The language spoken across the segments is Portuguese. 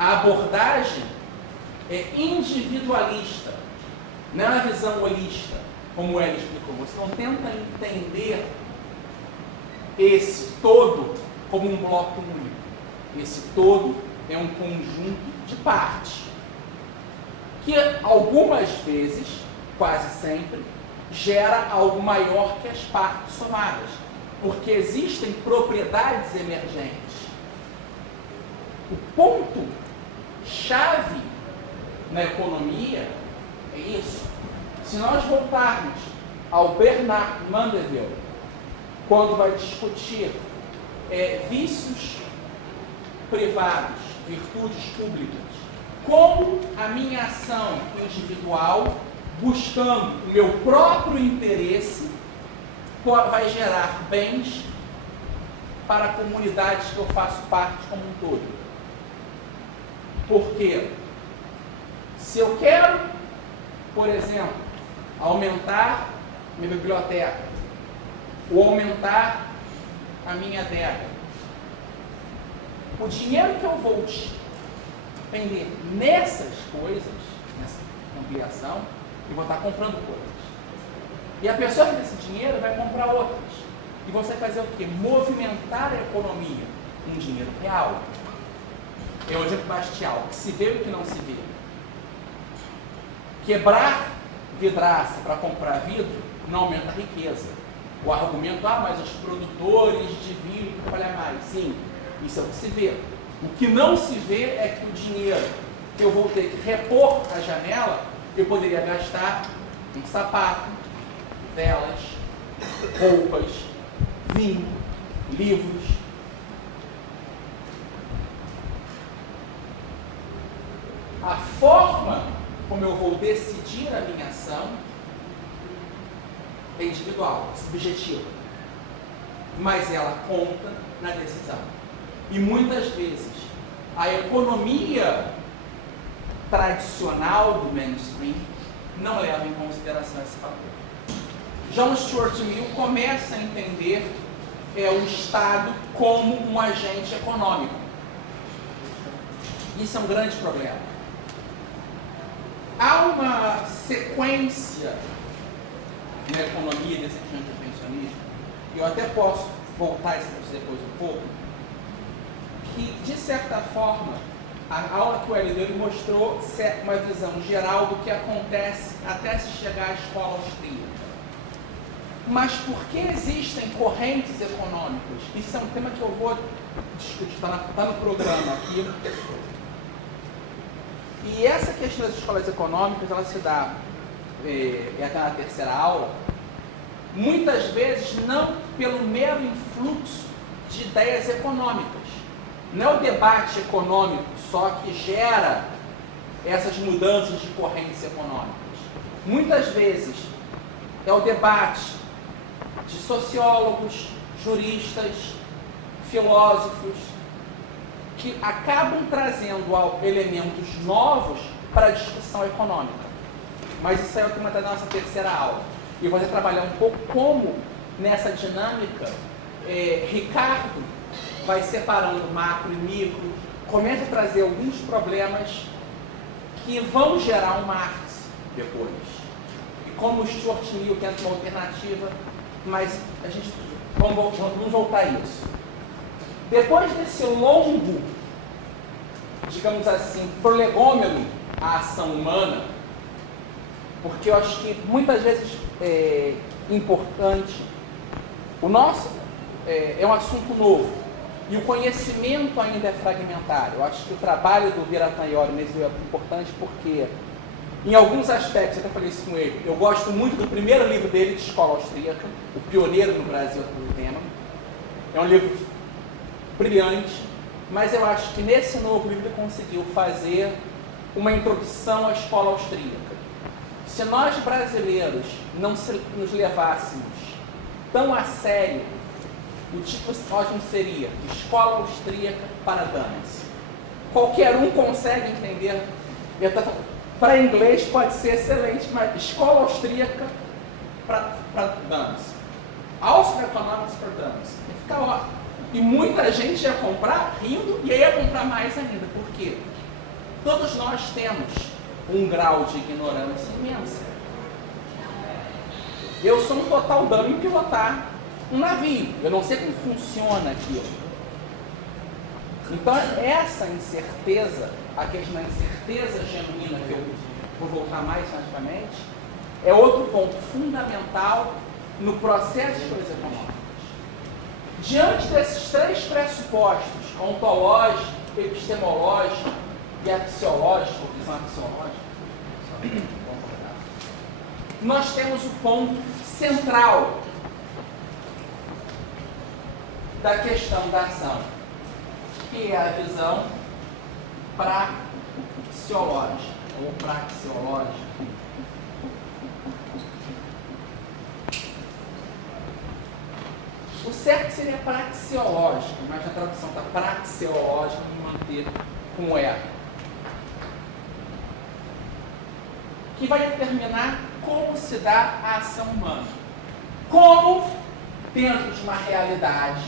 A abordagem é individualista, não é uma visão holista, como ele explicou. Você não tenta entender esse todo como um bloco único. Esse todo é um conjunto de partes, que algumas vezes, quase sempre, gera algo maior que as partes somadas, porque existem propriedades emergentes. O ponto-chave na economia é isso. Se nós voltarmos ao Bernard Mandeville, quando vai discutir vícios privados, virtudes públicas, como a minha ação individual, buscando o meu próprio interesse, vai gerar bens para comunidades que eu faço parte como um todo. Porque se eu quero, por exemplo, aumentar minha biblioteca, ou aumentar a minha adega, o dinheiro que eu vou despender nessas coisas, nessa ampliação, eu vou estar comprando coisas. E a pessoa que tem esse dinheiro vai comprar outras. E você vai fazer o quê? Movimentar a economia com dinheiro real. É o exemplo Bastial, que se vê e o que não se vê. Quebrar vidraça para comprar vidro não aumenta a riqueza. O argumento, mas os produtores de vidro vão trabalhar mais. Sim, isso é o que se vê. O que não se vê é que o dinheiro que eu vou ter que repor a janela, eu poderia gastar em sapato, velas, roupas, vinho, livros. A forma como eu vou decidir a minha ação é individual, subjetiva, mas ela conta na decisão. E muitas vezes a economia tradicional do mainstream não leva em consideração esse fator. John Stuart Mill começa a entender o Estado como um agente econômico. Isso é um grande problema. Há uma sequência na economia desse intervencionismo, e eu até posso voltar isso depois um pouco, que, de certa forma, a aula que o Hélio deu, ele mostrou uma visão geral do que acontece até se chegar à escola austríaca. Mas por que existem correntes econômicas? Isso é um tema que eu vou discutir, está no programa aqui. E essa questão das escolas econômicas, ela se dá, até na terceira aula, muitas vezes não pelo mero influxo de ideias econômicas. Não é o debate econômico só que gera essas mudanças de correntes econômicas. Muitas vezes é o debate de sociólogos, juristas, filósofos, que acabam trazendo elementos novos para a discussão econômica. Mas isso é o tema da nossa terceira aula. E eu vou trabalhar um pouco como, nessa dinâmica, Ricardo vai separando macro e micro, começa a trazer alguns problemas que vão gerar um Marx depois. E como o Stuart Mill tenta uma alternativa, mas vamos voltar a isso. Depois desse longo, digamos assim, prolegômeno à ação humana, porque eu acho que muitas vezes é importante, o nosso é um assunto novo, e o conhecimento ainda é fragmentário. Eu acho que o trabalho do Viratan Iori mesmo é importante porque, em alguns aspectos, eu até falei isso com ele, eu gosto muito do primeiro livro dele, de Escola Austríaca, o pioneiro no Brasil do tema. É um livro brilhante, mas eu acho que nesse novo livro ele conseguiu fazer uma introdução à escola austríaca. Se nós brasileiros não nos levássemos tão a sério, o título não seria Escola Austríaca para Damas. Qualquer um consegue entender. Para inglês pode ser excelente, mas Escola Austríaca para Damas. Austrian Economics for Damas. Fica ótimo. E muita gente ia comprar rindo e ia comprar mais ainda. Por quê? Todos nós temos um grau de ignorância imensa. Eu sou um total dano em pilotar um navio. Eu não sei como funciona aquilo. Então, essa incerteza, a questão da incerteza genuína, que eu vou voltar mais nativamente, é outro ponto fundamental no processo de escolhas econômicas. Diante desses três pressupostos, ontológico, epistemológico e axiológico, visão axiológica, nós temos o ponto central da questão da ação, que é a visão praxeológica ou praxeológica. O certo seria praxeológico, mas a tradução está praxeológica, vamos manter como é. Que vai determinar como se dá a ação humana. Como, dentro de uma realidade,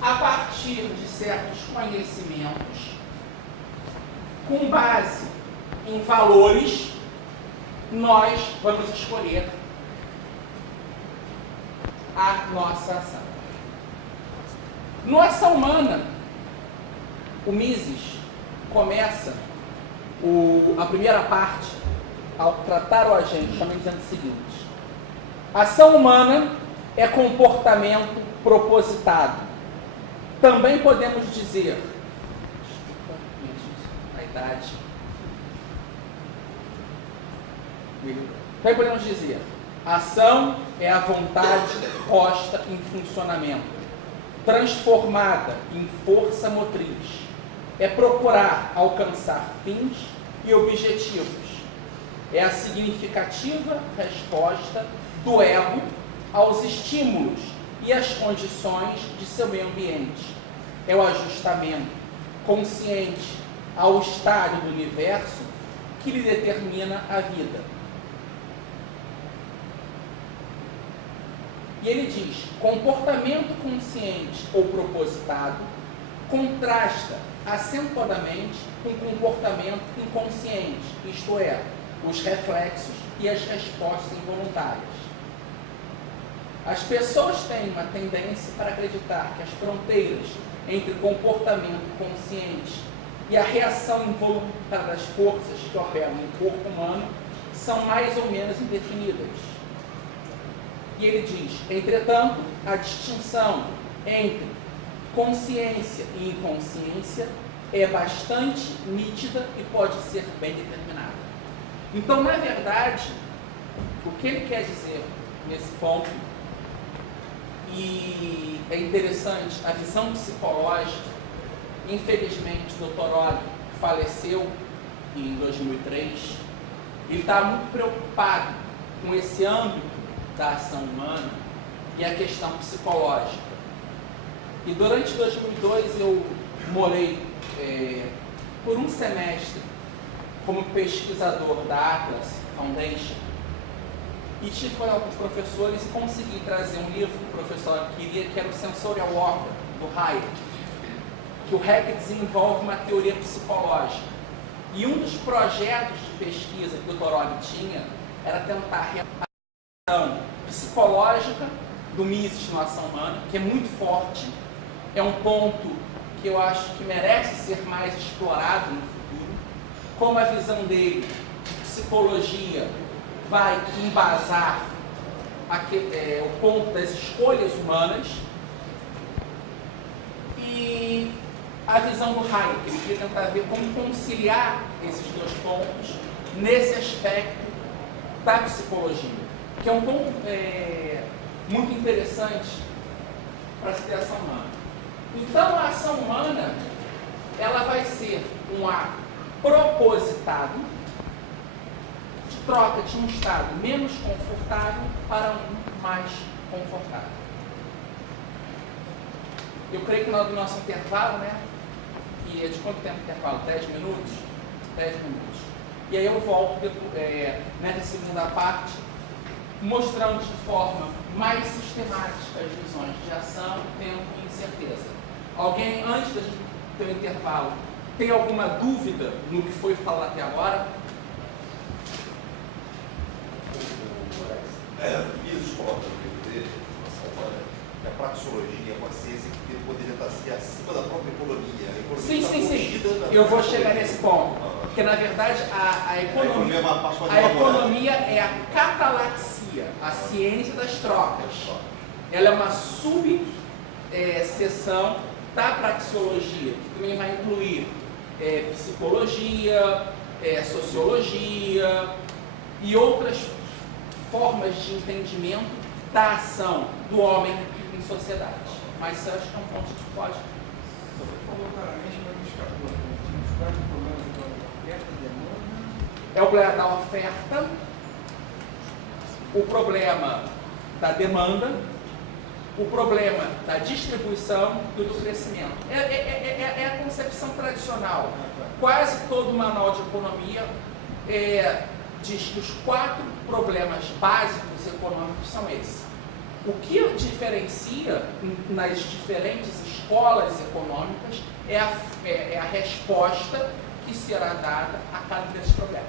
a partir de certos conhecimentos, com base em valores, nós vamos escolher a nossa ação. No Ação Humana, o Mises começa a primeira parte, ao tratar o agente, também dizendo o seguinte: ação humana é comportamento propositado. Também podemos dizer, desculpa, a idade. Também podemos dizer, ação é a vontade posta em funcionamento, transformada em força motriz. É procurar alcançar fins e objetivos. É a significativa resposta do ego aos estímulos e às condições de seu meio ambiente. É o ajustamento consciente ao estádio do universo que lhe determina a vida. E ele diz, comportamento consciente ou propositado contrasta acentuadamente com comportamento inconsciente, isto é, os reflexos e as respostas involuntárias. As pessoas têm uma tendência para acreditar que as fronteiras entre comportamento consciente e a reação involuntária das forças que operam no corpo humano são mais ou menos indefinidas. E ele diz, entretanto, a distinção entre consciência e inconsciência é bastante nítida e pode ser bem determinada. Então, na verdade, o que ele quer dizer nesse ponto, e é interessante, a visão psicológica, infelizmente, o Dr. Oli faleceu em 2003, ele está muito preocupado com esse âmbito da ação humana e a questão psicológica. E durante 2002 eu morei por um semestre como pesquisador da Atlas Foundation e tive com alguns professores e consegui trazer um livro que o professor queria, que era o Sensorial Order, do Hayek, que o Hayek desenvolve uma teoria psicológica. E um dos projetos de pesquisa que o Dr. Oli tinha era tentar a ação psicológica do Mises na ação humana, que é muito forte, é um ponto que eu acho que merece ser mais explorado no futuro, como a visão dele de psicologia vai embasar o ponto das escolhas humanas, e a visão do Hayek, ele queria tentar ver como conciliar esses dois pontos nesse aspecto da psicologia, que é um ponto muito interessante para a ação humana. Então, a ação humana, ela vai ser um ato propositado de troca de um estado menos confortável para um mais confortável. Eu creio que no nosso intervalo, né? E é de quanto tempo o intervalo? 10 minutos? 10 minutos. E aí eu volto nessa segunda parte, mostrando de forma mais sistemática as visões de ação, tempo e incerteza. Alguém, antes da gente ter o intervalo, Tem alguma dúvida no que foi falado até agora? Isso coloca no livro dele, que a praxeologia é uma ciência que poderia estar acima da própria economia. A economia Sim. Eu vou chegar nesse ponto. Porque, na verdade, a economia é a catalaxia, a ciência das trocas. Ela é uma subseção da praxeologia, que também vai incluir psicologia, sociologia e outras formas de entendimento da ação do homem em sociedade. Mas isso acho que é um ponto que pode. Você falou claramente, mas me escapou. Os quatro problemas da oferta e demanda. É o problema da oferta, o problema da demanda, o problema da distribuição e do crescimento. É a concepção tradicional. Quase todo manual de economia diz que os 4 problemas básicos econômicos são esses. O que diferencia nas diferentes escolas econômicas é a resposta que será dada a cada desses problemas.